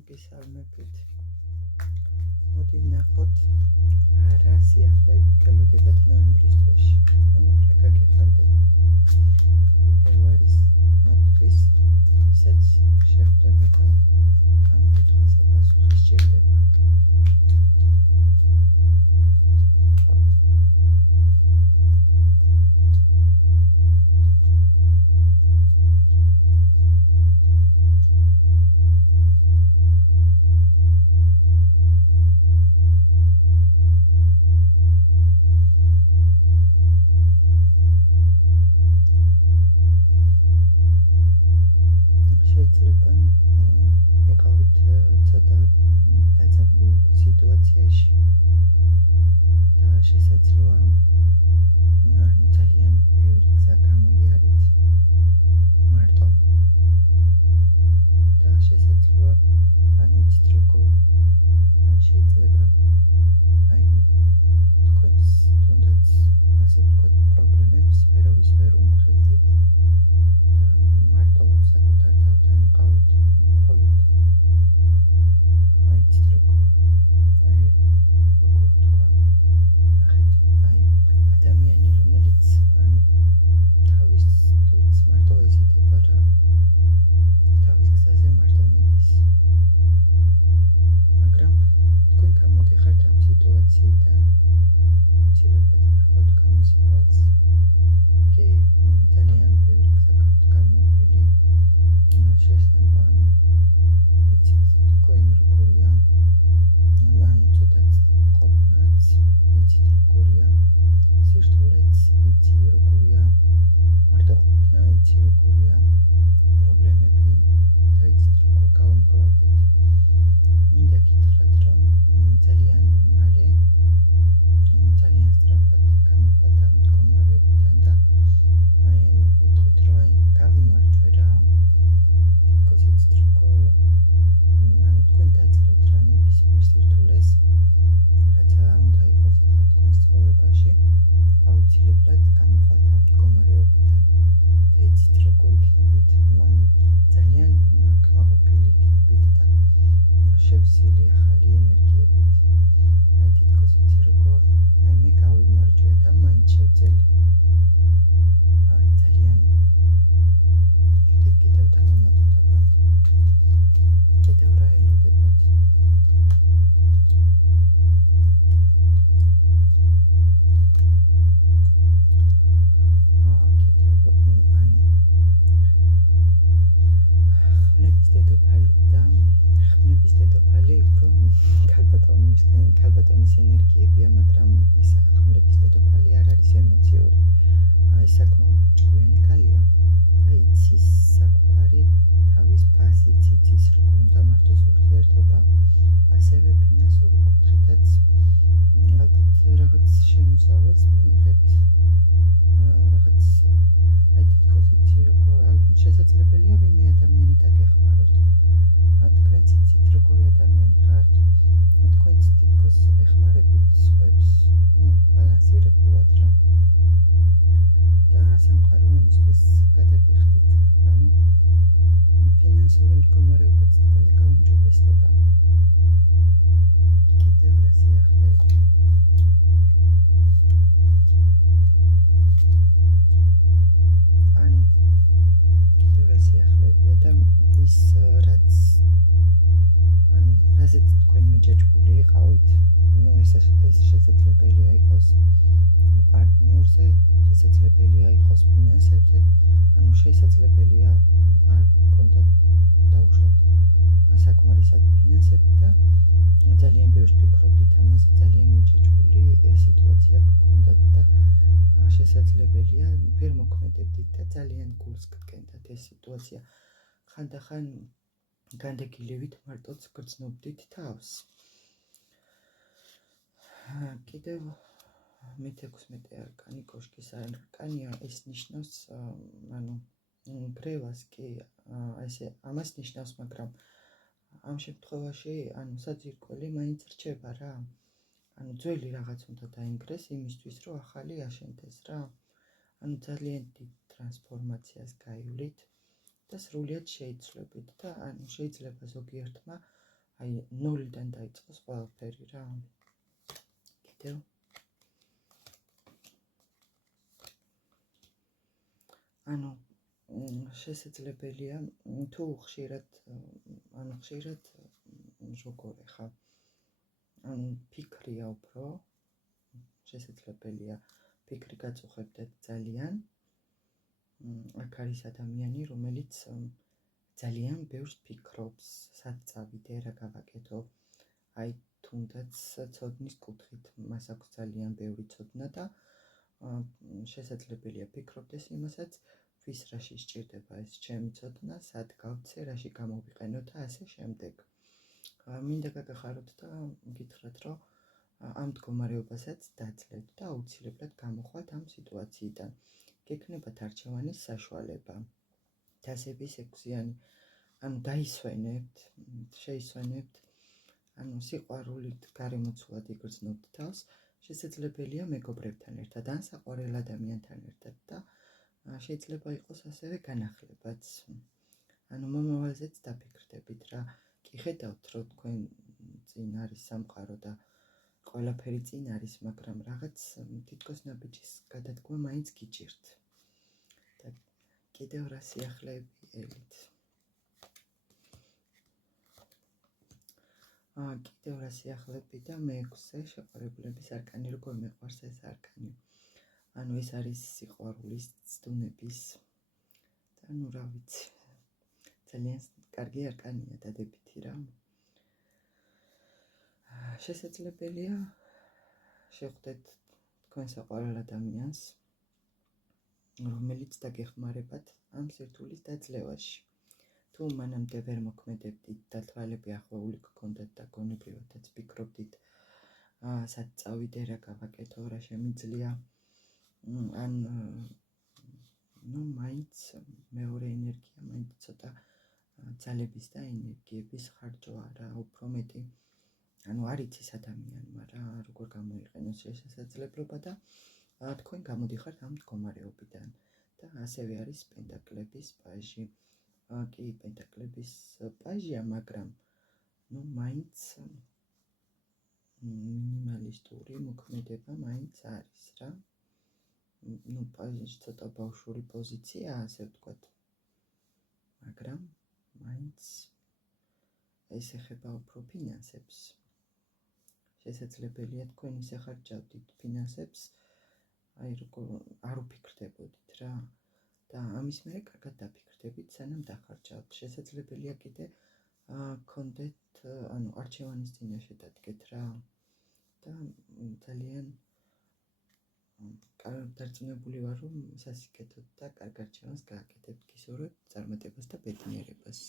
მოგესალმებით. მოდი ვნახოთ რა სიახლეები გელოდებათ ნოემბრის თვეში. რა გაგეხარდებათ. ვიდეო არის მათთვის, ისაც შეხვდება და ამ კითხვაზე პასუხი სჭირდება. შეიძლება იყავით ცოტა დაძაბულ სიტუაციაში და შესაძლოა ძალიან ბევრი გზა გამოიარეთ მარტო და შესაძლოა იცით როგორ შეიძლება თქვენს თუნდაც ასე ვთქვათ პრობლემებს ვერავის ვერ უმხელდით და მარტო საკუთარ თავთან იყავით მხოლოდ იცით როგორ თქვა ნახეთ ადამიანი რომელიც თავის თვითს მარტო ეზიდება რა თავის გზაზე მარტო მიდის მაგრამ თქვენ გამოდიხართ ამ სიტუაციიდან აუცილებლად ნახავთ გამოსავალს კი ძალიან ბევრი გზა გაქვთ გამოვლილი შესაძლოა იცით თქვენ როგორია ცოტაც ყოფნაც იცით როგორია სირთულეც იცი როგორია მარტო ყოფნა იცი როგორია პრობლემები და იცით როგორ გავუმკლავდეთ მინდა გითხრათ რომ ძალიან მალე ძალიან სწრაფად გამოხვალთ ამ მდგომარეობიდან და იტყვით რომ გავიმარჯვე რა თითქოს იცით როგორ თქვენ დაძლევთ რა ნებისმიერ სირთულეს რაც არ უნდა იყოს ახლა თქვენს ცხოვრებაში აუცილებლად გამოხვალთ ამ მდგომარეობიდან და იცით როგორ იქნებით ძალიან კმაყოფილი იქნებით და შევსილი ახალი ენერგიებით თითქოს იცი როგორ მე გავიმარჯვე და მაინც შევძელი ძალიან კიდევ დავამატოთ აბა კიდევ რა ელოდებათ კიდევ ხმლების დედოფალია და ხმლების დედოფალი უფრო ქალბატონის ენერგიებია მაგრამ ეს ხმლების დედოფალი არ არის ემოციური ეს საკმაოდ ჭკვიანი ქალია და იცის საკუთარი თავის ფასიც იცის როგორ უნდა მართოს ურთიერთობა ასევე ფინანსური კუთხითაც ალბათ რაღაც შემოსავალს მიიღებთ რაღაც თითქოს იცი როგორ შესაძლებელია ვინმე ადამიანი დაგეხმაროთ თქვენც იცით როგორი ადამიანი ხართ თქვენც თითქოს ეხმარებით სხვებს ბალანსირებულად რა და სამყარო ამისთვის გადაგიხდით ფინანსური მდგომარეობაც თქვენი გაუმჯობესდება კიდევ რა სიახლეებია კიდევ რა სიახლეებია და ის რაც რაზეც თქვენ მიჯაჭვული იყავით ეს შესაძლებელია იყოს პარტნიორზე შესაძლებელია იყოს ფინანსებზე შესაძლებელია არ გქონდათ დაუშვათ საკმარისად ფინანსები და ძალიან ბევრს ფიქრობდით ამაზე ძალიან მიჯაჭვული სიტუაცია გქონდათ და შესაძლებელია ვერ მოქმედებდით და ძალიან გულს გდგენდათ ეს სიტუაცია ხანდახან განდეგილებით მარტოც გრძნობდით თავს კიდევ მე-16 არკანი კოშკის არკანია ეს ნიშნავს გრევას კი ესე ამას ნიშნავს მაგრამ ამ შემთხვევაში საძირკველი მაინც რჩება რა ძველი რაღაც უნდა დაინგრეს იმისთვის რომ ახალი აშენდეს რა ძალიან დიდ ტრანსფორმაციას გაივლით და სრულიად შეიცვლებით და შეიძლება ზოგიერთმა აი ნულიდან დაიწყოს ყველაფერი რა. კიდევ ანუ შესაძლებელია თუ ხშირად როგორ ხა ანუ ფიქრია უფრო შესაძლებელია ფიქრი გაწუხებდეთ ძალიან აქ არის ადამიანი რომელიც ძალიან ბევრს ფიქრობს სად წავიდე რა გავაკეთო აი თუნდაც ცოდნის კუთხით მას აქვს ძალიან ბევრი ცოდნა და შესაძლებელია ფიქრობდეს იმასაც ვის რაში სჭირდება ეს ჩემი ცოდნა სად გავცე რაში გამოვიყენო და ასე შემდეგ მინდა გაგახაროთ და გითხრათ რომ ამ მდგომარეობასაც დაძლევთ და აუცილებლად გამოხვათ ამ სიტუაციიდან გექნებათ არჩევანის საშუალება თასების 6-იანი ანუ დაისვენებთ შეისვენებთ ანუ სიყვარულით გარემოცულად იგრძნობთ თავს შესაძლებელია მეგობრებთან ერთად ან საყვარელ ადამიანთან ერთად და შეიძლება იყოს ასევე განახლებაც ანუ მომავალზეც დაფიქრდებით რა კი ხედავთ რომ თქვენ წინ არის სამყარო და ყველაფერი წინ არის მაგრამ რაღაც თითქოს ნაბიჯის გადადგმა მაინც გიჭირთ და კიდევ რა სიახლეები ელით კიდევ რა სიახლეები და მე-6 შეყვარებულების არკანი როგორ მეყვარს ეს არკანი ანუ ეს არის სიყვარულის ცდუნების და ნუ რა ვიცი ძალიან კარგი არკანია დადებითი რა შესაძლებელია შეხვდეთ თქვენ საყვარელ ადამიანს რომელიც დაგეხმარებათ ამ სირთულის დაძლევაში თუ მანამდე ვერ მოქმედებდით და თვალები ახვეული გქონდათ და გონებრივადაც ფიქრობდით სად წავიდე რა გავაკეთო რა შემიძლია ან ნუ მაინც მეორე ენერგია მაინც ცოტა ძალების და ენერგიების ხარჯვა რა უფრო მეტი ანუ არ იცის ადამიანმა რა როგორ გამოიყენოს შესაძლებლობა და თქვენ გამოდიხართ ამ მდგომარეობიდან და ასევე არის პენტაკლების პაჟი კი პენტაკლების პაჟია მაგრამ ნუ მაინც მინიმალისტური მოქმედება მაინც არის რა ნუ პაჟის ცოტა ბავშვური პოზიცია ასე ვთქვათ მაგრამ მაინც ეს ეხება უფრო ფინანსებს შესაძლებელია თქვენ ისე ხარჯავდით ფინანსებს აი როგორ არ უფიქრდებოდით რა და ამის მერე კარგად დაფიქრდებით სანამ დახარჯავთ შესაძლებელია კიდე გქონდეთ ანუ არჩევანის წინაშე დადგეთ რა და ძალიან დარწმუნებული ვარ რომ სასიკეთოდ და კარგ არჩევანს გააკეთებთ გისურვებთ წარმატებას და ბედნიერებას